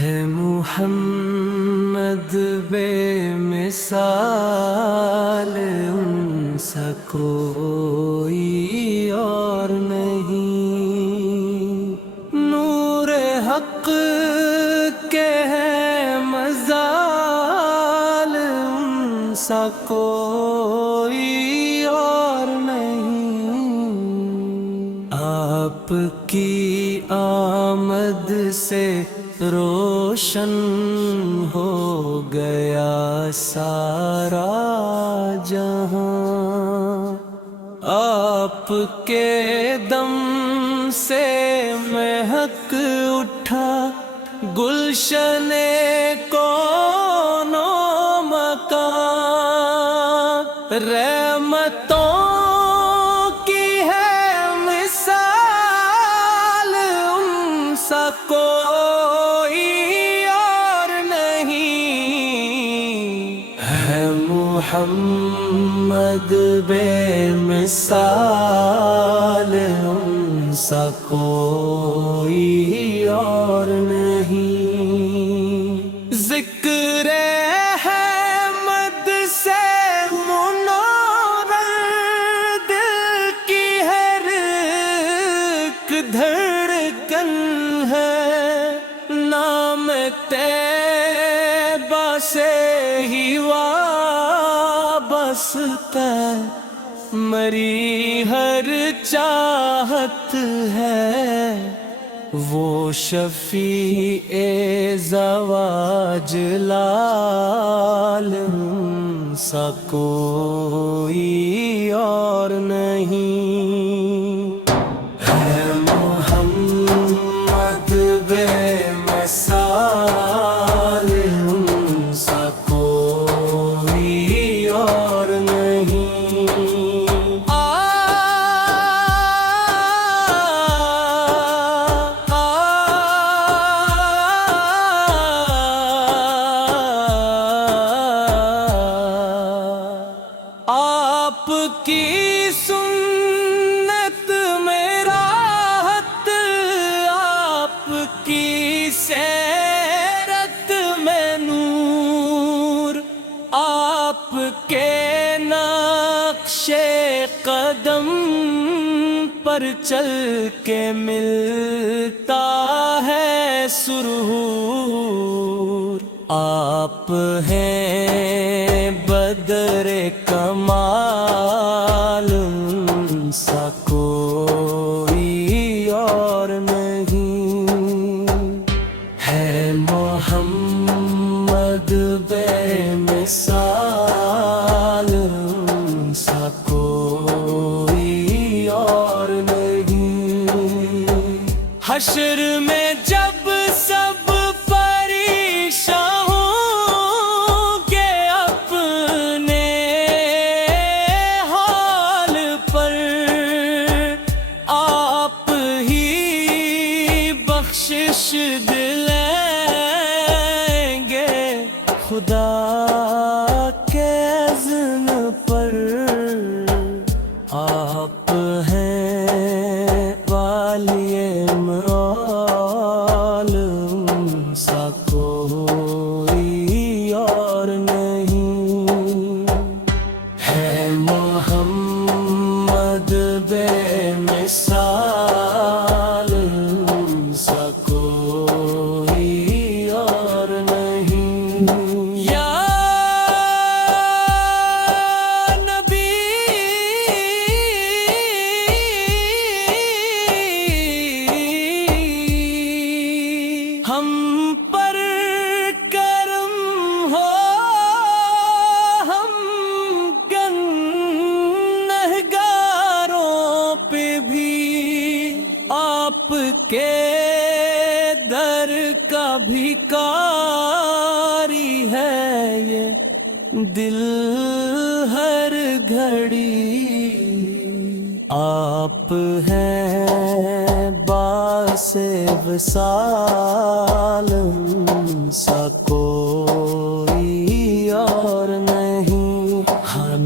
ہے محمد بے مثال، ان سا کوئی اور نہیں۔ نور حق کے ہے مزال، ان سا کوئی اور نہیں۔ آپ کی آمد سے روشن ہو گیا سارا جہاں، آپ کے دم سے مہک اٹھا گلشن کون و مکان۔ رحمتوں کی ہے مثال، ان سا کوئی اور نہیں۔ ہے محمد بے مثال، ان سا کوئی اور نہیں۔ ذکر احمد سے منور، دل کی ہر ایک دھڑکن ہے۔ نام طیبہ سے ہی وابستہ مری ہر چاہت ہے۔ وہ شفیع زواج لال، ان سا کوئی اور نہیں۔ ہے محمد بے مثال، ان سا کوئی اور نہیں۔ آپ کی سنت میں راحت، آپ کی سیرت میں نور، آپ کے نقش قدم پر چل کے ملتا ہے سرور۔ آپ ہیں بدر کمال، ان سا کوئی اور نہیں۔ ہے محمد بے مثال، ان سا کوئی اور نہیں۔ حشر میں جب سب پریشان ہوں گے اپنے حال پر، آپ ہی بخشش دلائیں گے خدا کے اذن پر۔ آپ ہیں والی مال، ان سا کوئی اور نہیں۔ ہے محمد بے مثال، ان سا کوئی اور نہیں۔ یا ہم پر کرم ہو، ہم گنہگاروں پہ بھی آپ کے در کا بھکاری ہے یہ دل ہر گھڑی۔ آپ ہیں باعث وصال، ان سا کوئی اور نہیں۔ ہاں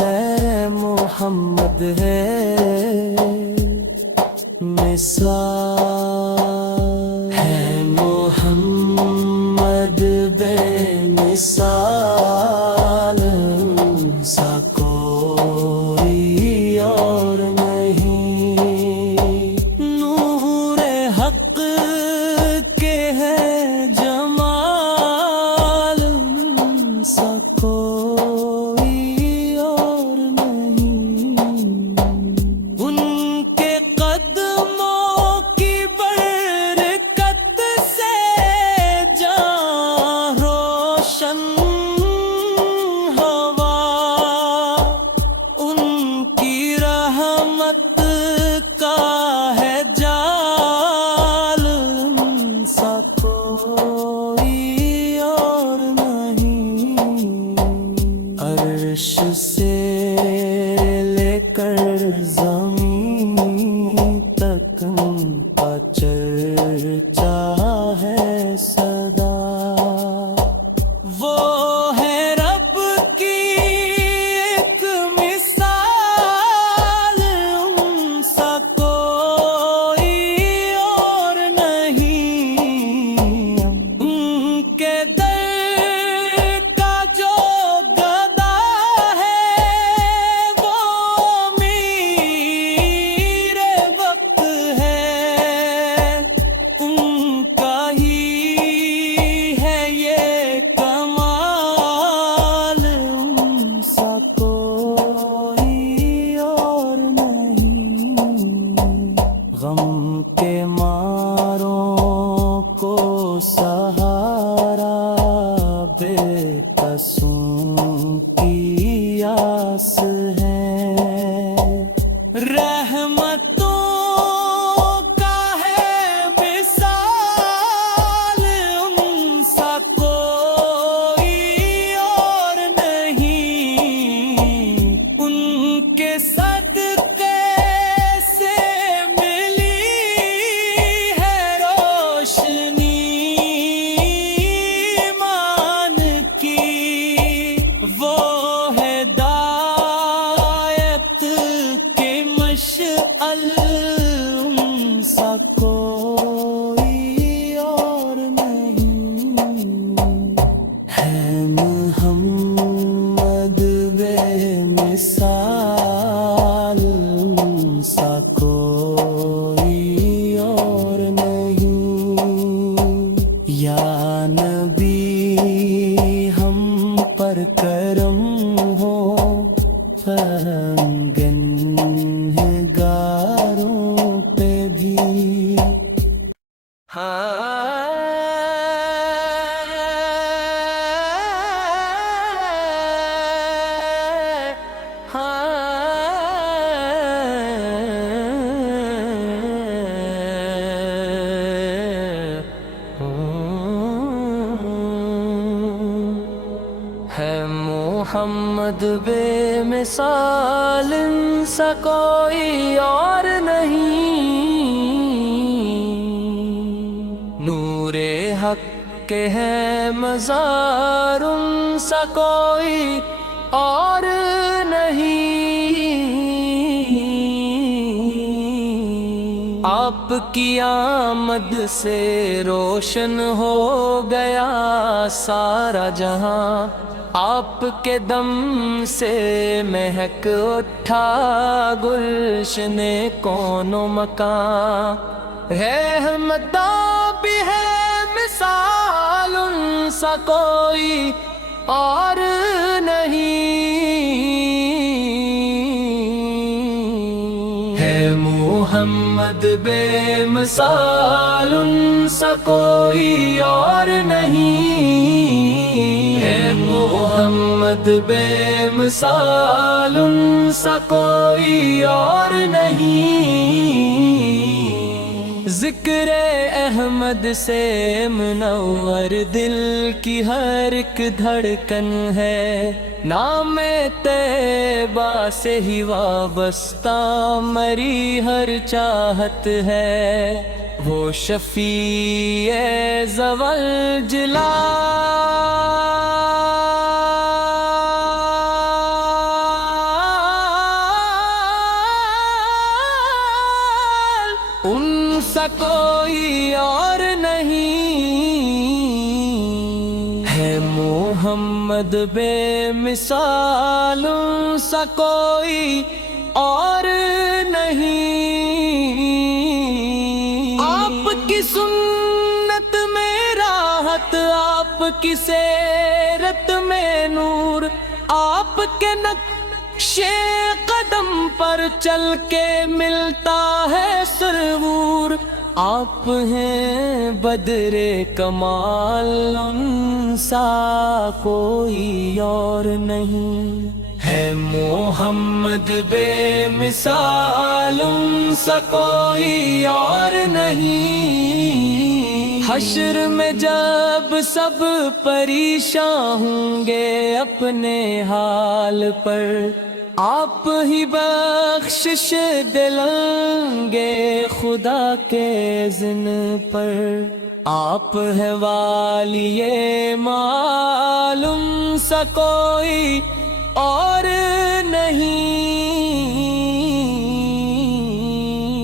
ہے محمد ہے مثال، ہے ہے محمد بے مثال، ان سا کوئی اور نہیں، نور حق کے ہے مزار، ان سا کوئی اور نہیں۔ آپ کی آمد سے روشن ہو گیا سارا جہاں، آپ کے دم سے مہک اٹھا گلشن کون و مکان، رحمت بھی ہے مثال، ان سا کوئی اور نہیں، ہے محمد بے مثال، ان سا کوئی اور نہیں، ہے محمد بے مثال، ان سا کوئی اور نہیں۔ ذکر احمد سے منور دل کی ہر ایک دھڑکن ہے، نام طیبہ سے ہی وابستہ مری ہر چاہت ہے، وہ شفیع ذوی الجلال، ان سا کوئی اور نہیں، ہے محمد بے مثال، ان سا کوئی اور نہیں۔ آپ کی سنت میں راحت، آپ کی سیرت میں نور، آپ کے نقش قدم پر چل کے ملتا ہے سرور، آپ ہیں بدر کمال، ان سا کوئی اور نہیں، ہے محمد بے مثال، ان سا کوئی اور نہیں۔ حشر میں جب سب پریشاں ہوں گے اپنے حال پر، آپ ہی بخشش دلیں گے خدا کے اذن پر، آپ ہے والی معلوم سا کوئی اور نہیں،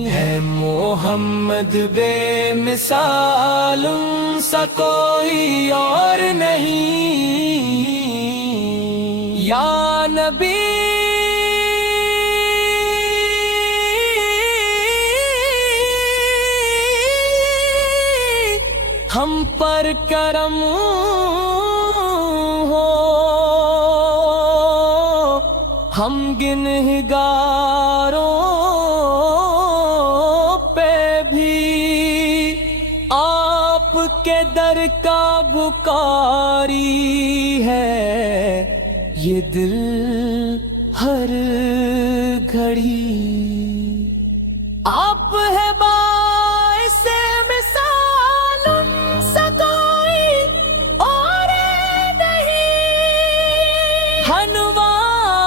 ہے محمد بے مثال، ان سا کوئی اور نہیں۔ یا نبی ہم پر کرم ہو، ہم گنہگاروں پہ بھی آپ کے در کا بکاری ہے، یہ دل ہر گھڑی، آپ ہے باعث مثال، ان سا کوئی اور نہیں۔ حنوان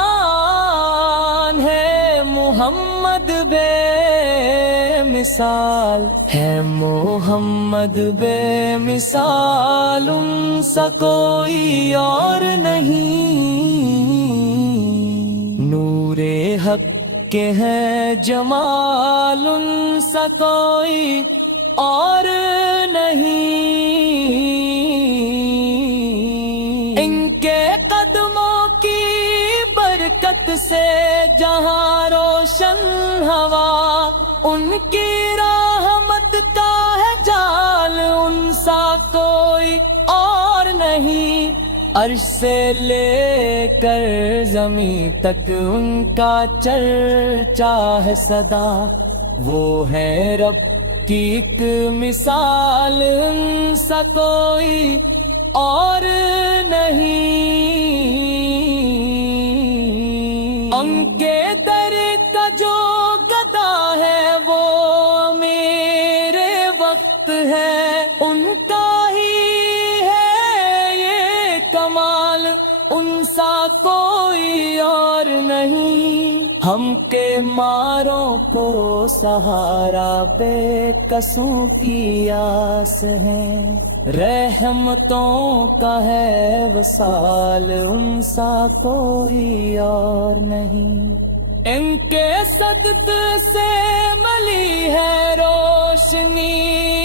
ہے محمد بے مثال، ہے محمد بے مثال، ان سا کوئی اور نہیں۔ نور حق کے ہیں جمال، ان سا کوئی اور نہیں۔ ان کے قدموں کی برکت سے جہاں روشن ہوا، ان کی رحمت کا ہے جال، ان سا کوئی اور نہیں۔ عرش سے لے کر زمین تک ان کا چرچا ہے صدا، وہ ہے رب کی ایک مثال ان سا کوئی اور نہیں، ان کے در کا جو گدا ہے وہ میرے وقت ہے، ان کا ہی ہے یہ کمال، ان سا کوئی اور نہیں۔ ہم کے ماروں کو سہارا بے کسوں کی آس ہے، رحمتوں کا ہے وصال، ان سا کوئی اور نہیں۔ ان کے صدق سے ملی ہے روشنی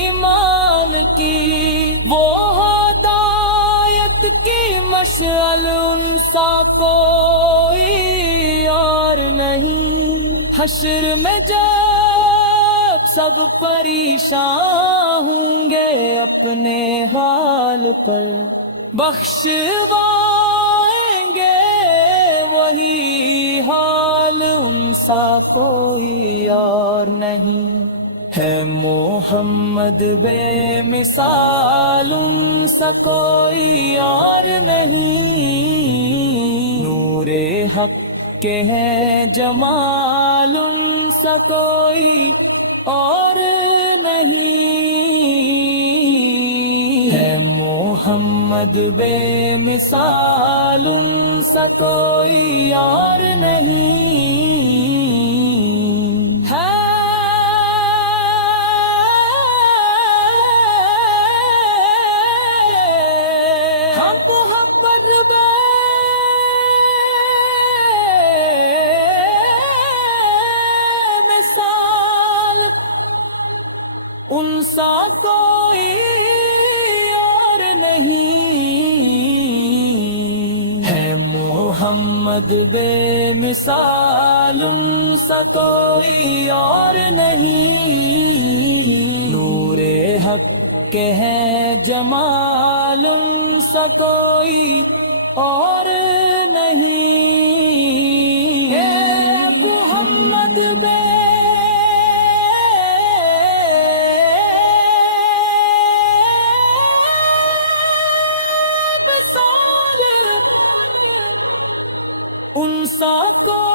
ایمان کی، وہ ہدایت کی مشعل، ان سا کوئی اور نہیں۔ حشر میں جب سب پریشان ہوں گے اپنے حال پر، بخشوائیں گے وہی حال، ان سا کوئی اور نہیں۔ ہے محمد بے مثال، ان سا کوئی اور نہیں۔ نور حق کے ہیں جمال، ان سا کوئی اور نہیں۔ ہے محمد بے مثال، ان سا کوئی اور نہیں۔ ہے ہم محمد بے مثال، ان سا کوئی اور نہیں۔ ہے محمد بے مثال، ان سا کوئی اور نہیں۔ نور حق کے ہیں جمال، ان سا کوئی اور نہیں۔ ہے محمد بے مثال، ان سا کوئی